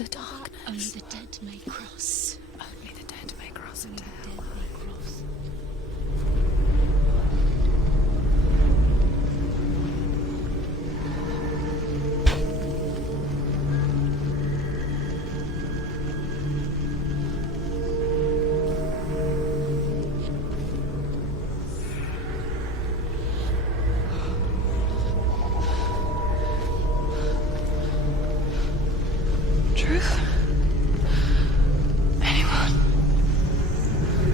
the darkness. Only the dead may cross. Only the dead may cross into Dead hell. may cross. Truth? Anyone?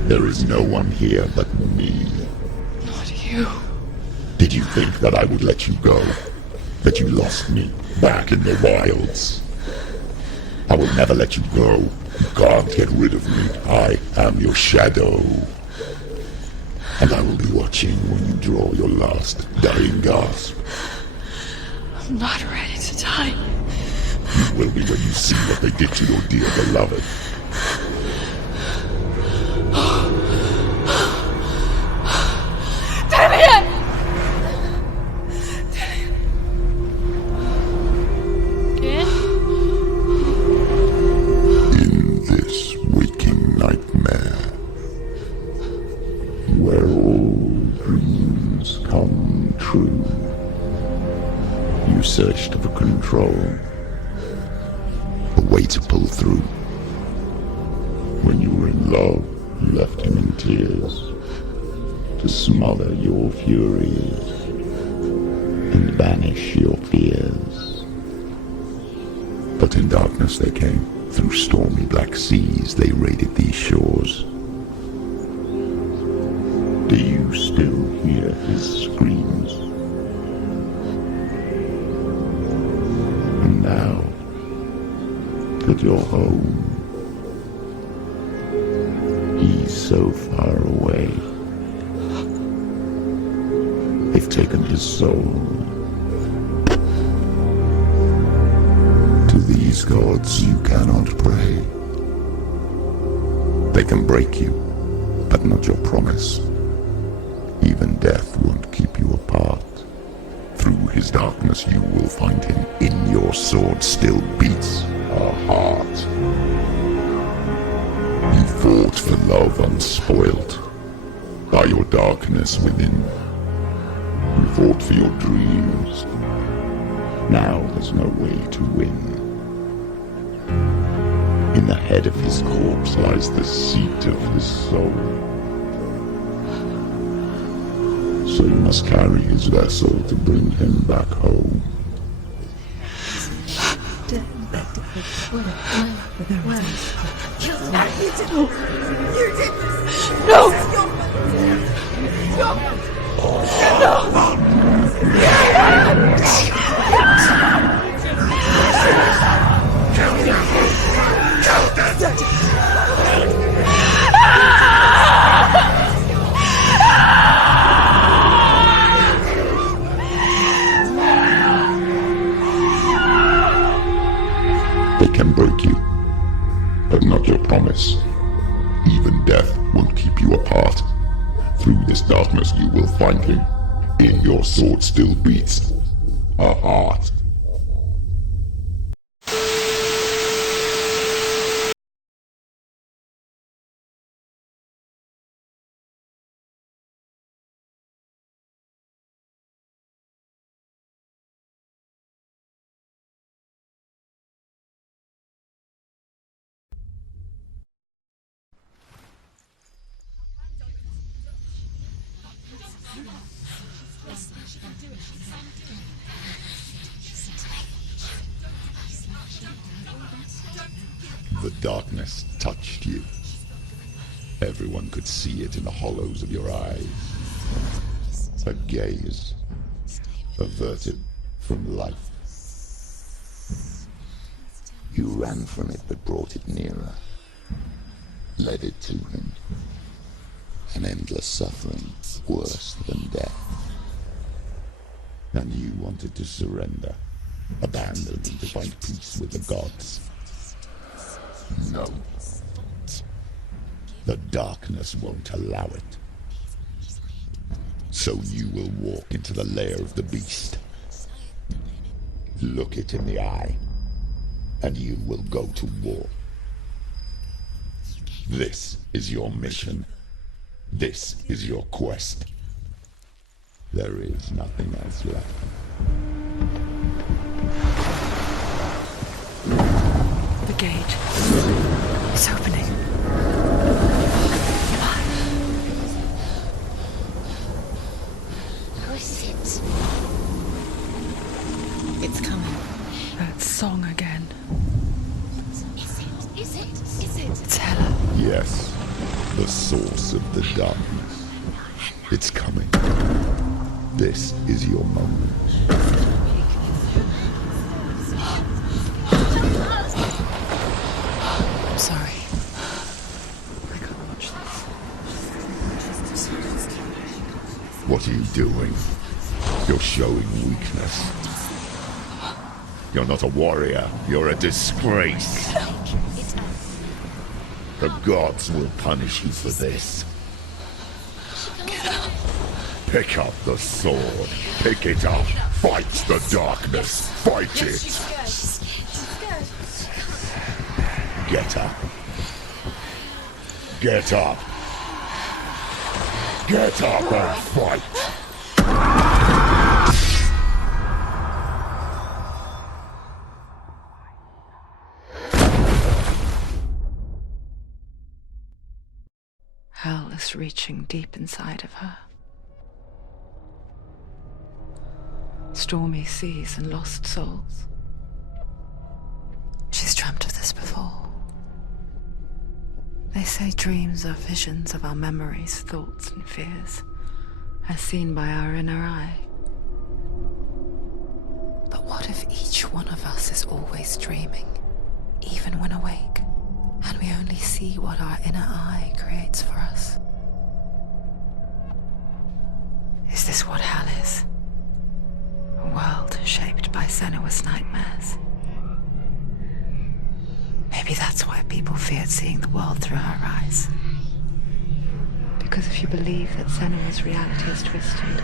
There is no one here but me. Not you. Did you think that I would let you go? That you lost me back in the wilds? I will never let you go. You can't get rid of me. I am your shadow. And I will be watching when you draw your last dying gasp. I'm not ready to die. You will be when you see what they did to your dear beloved. Dillion! Again? In this waking nightmare, where all dreams come true, you searched for control, a way to pull through. When you were in love, you left him in tears, to smother your furies and banish your fears. But in darkness they came, through stormy black seas they raided these shores. Do you still hear his screams? And now that you're home, he's so far away. They've taken his soul. To these gods you cannot pray. They can break you, but not your promise. Even death won't keep you apart. Through his darkness you will find him. In your sword still beats a heart. You fought for love unspoilt by your darkness within. You fought for your dreams. Now there's no way to win. In the head of his corpse lies the seat of his soul. So you must carry his vessel to bring him back home. No! They can break you, but not your promise. Even death won't keep you apart. Through this darkness you will find him. In your sword still beats a heart. The darkness touched you. Everyone could see it in the hollows of your eyes. A gaze averted from life. You ran from it but brought it nearer. Led it to him. An endless suffering worse than death. And you wanted to surrender, abandon and to find peace with the gods. No. The darkness won't allow it. So you will walk into the lair of the beast. Look it in the eye, and you will go to war. This is your mission. This is your quest. There is nothing else left. The gate is opening. Who is it? It's coming. That song again. Is it? Is it? Is it? It's Hella. Yes, the source of the darkness. It's coming. This is your moment. I'm sorry. I can't watch this. What are you doing? You're showing weakness. You're not a warrior. You're a disgrace. The gods will punish you for this. Pick up the sword. Pick it up. Fight the darkness. Fight it. Get up. Get up. Get up and fight. Hell is reaching deep inside of her. Stormy seas and lost souls. She's dreamt of this before. They say dreams are visions of our memories, thoughts, and fears, as seen by our inner eye. But what if each one of us is always dreaming, even when awake, and we only see what our inner eye creates for us? Is this what hell is? A world shaped by Senua's nightmares. Maybe that's why people feared seeing the world through her eyes. Because if you believe that Senua's reality is twisted,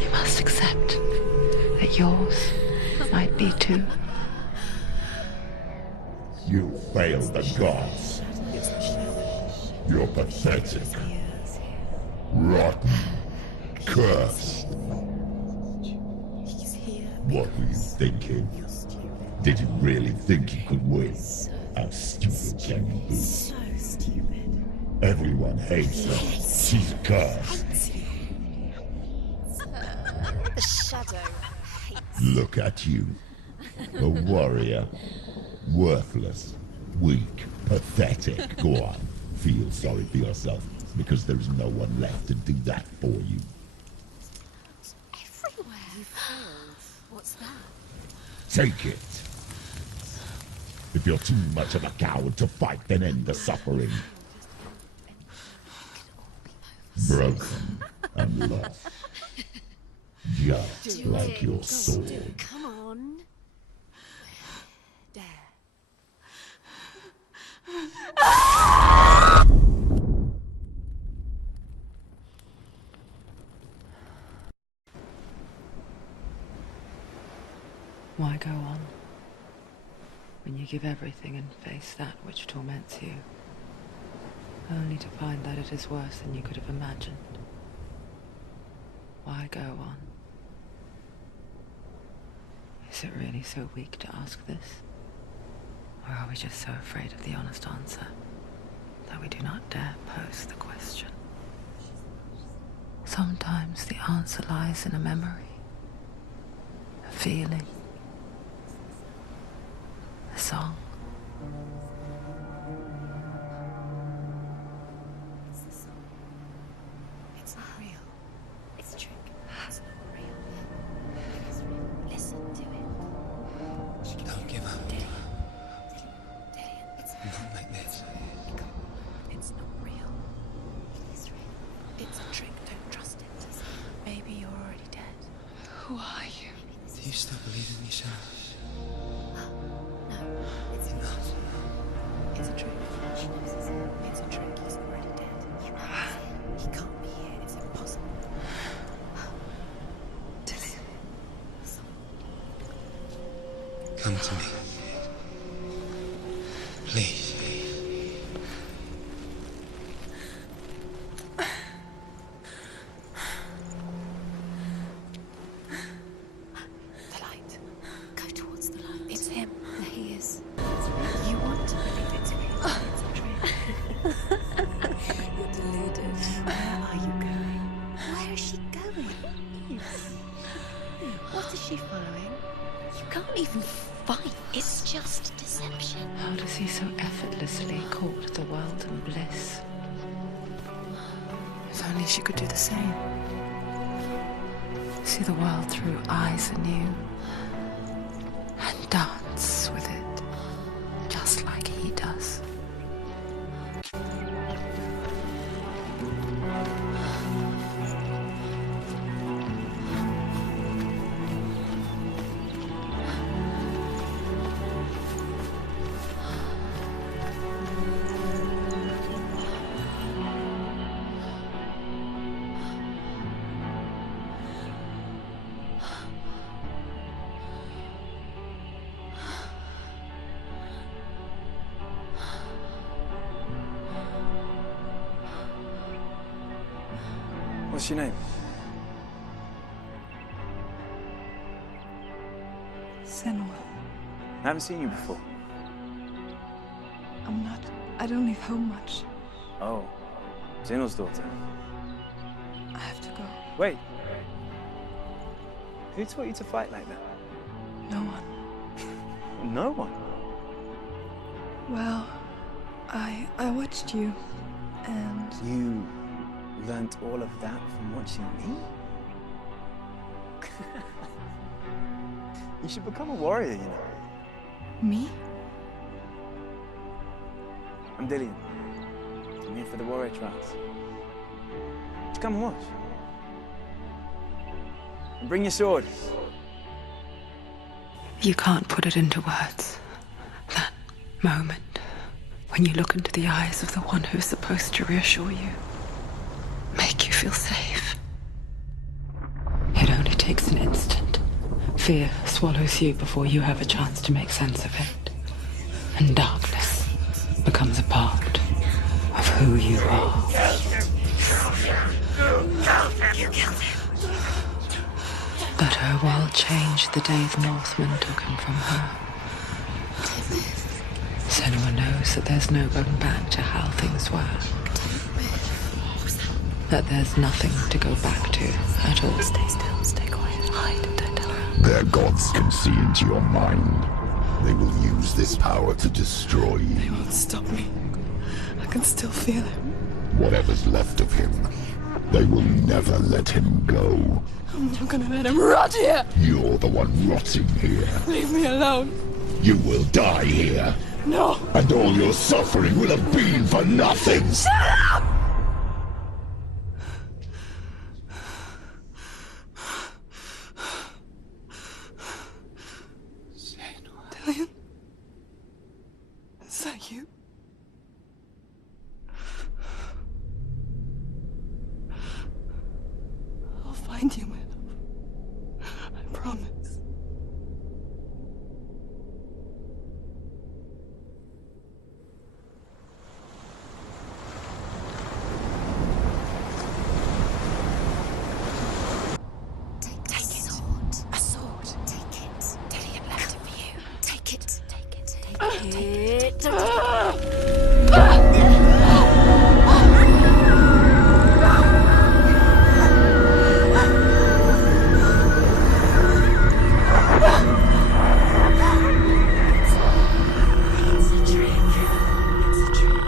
you must accept that yours might be too. You failed the gods. You're pathetic. Rotten. Cursed. What were you thinking? Did you really think you could win? How stupid can you be? So stupid. Everyone hates her. She's cursed. The shadow hates. Look at you. A warrior. Worthless. Weak. Pathetic. Go on. Feel sorry for yourself, because there's no one left to do that for you. Everywhere. You failed. What's that? Take it. If you're too much of a coward to fight, then end the suffering. Broken and lost. Just like your sword. Come on. Dare. Why go on when you give everything and face that which torments you, only to find that it is worse than you could have imagined? Why go on? Is it really so weak to ask this? Or are we just so afraid of the honest answer that we do not dare pose the question? Sometimes the answer lies in a memory, a feeling, a song. It's not real. It's a trick. It's not real. It's real. Listen to it. Don't give up. Daddy. It's Not like this. It's not real. It's real. It's a trick. Don't trust it. Maybe you're already dead. Who are you? Do you still believe in yourself? No, it's Enough. It's a trick. It's a trick. He's already dead. He can't be here. It's impossible. Come to me. Please. The light. Go towards the light. It's him. There he is. You want to believe it's real. It's a dream. You're deluded. Where are you going? Where is she going? What is she following? You can't even fight. It's just deception. How does he so effortlessly court the world and bliss? If only she could do the same. See the world through eyes anew and dance with it, just like he does. What's your name? Senua. I haven't seen you before. I don't leave home much. Oh, Zenua's daughter. I have to go. Wait. Who taught you to fight like that? No one. No one. Well, I watched you, and You learnt all of that from watching me? You should become a warrior, you know. me? I'm DILLON. I'm here for the warrior trials. Just come and watch. And bring your sword. You can't put it into words. That moment when you look into the eyes of the one who's supposed to reassure you, make you feel safe. It only takes an instant. Fear swallows you before you have a chance to make sense of it. And darkness becomes a part of who you are. You killed him. But her world changed the day the Northmen took him from her. Senua knows that there's no going back to how things were. That there's nothing to go back to at all. Stay still, stay quiet, hide, don't tell her. Their gods can see into your mind. They will use this power to destroy They you. won't stop me. I can still feel him. Whatever's left of him, they will never let him go. I'm not gonna let him rot here! You're the one rotting here. Leave me alone! You will die here. No! And all your suffering will have been for nothing. Shut up! DILLON? Is that you? I'll find you, my love. I promise. Take it. A sword. Take it. DILLON left it for you. Take it. Take it. Take it. It's a trick. It's a trick.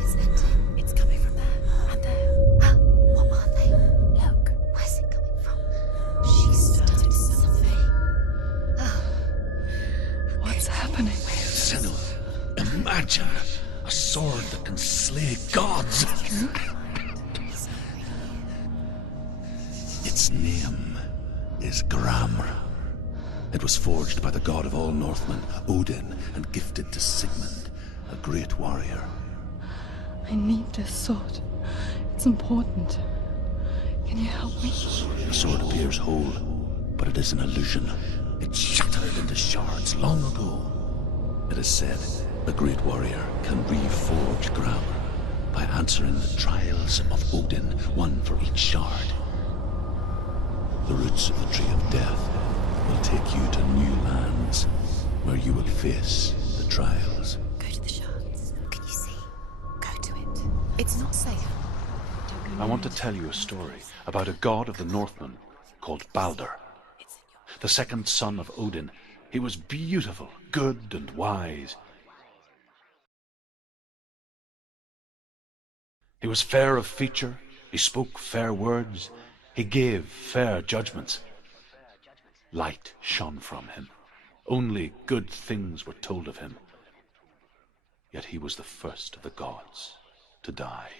It's ending. It's coming from there and there. What are they? Look, where's it coming from? She started something. What's happening? Senua, imagine a sword that can slay gods. Its name is Gram. It was forged by the god of all Northmen, Odin, and gifted to Sigmund, a great warrior. I need this sword. It's important. Can you help me? The sword appears whole, but it is an illusion. It shattered into shards long ago. It is said a great warrior can reforge grammar by answering the trials of Odin, one for each shard. The roots of the tree of death will take you to new lands where you will face the trials. Go to the shards. Can you see? Go to it. It's not safe. I want to tell you a story about a god of the Northmen called Balder, the second son of Odin. He was beautiful, good, and wise. He was fair of feature, he spoke fair words, he gave fair judgments. Light shone from him. Only good things were told of him. Yet he was the first of the gods to die.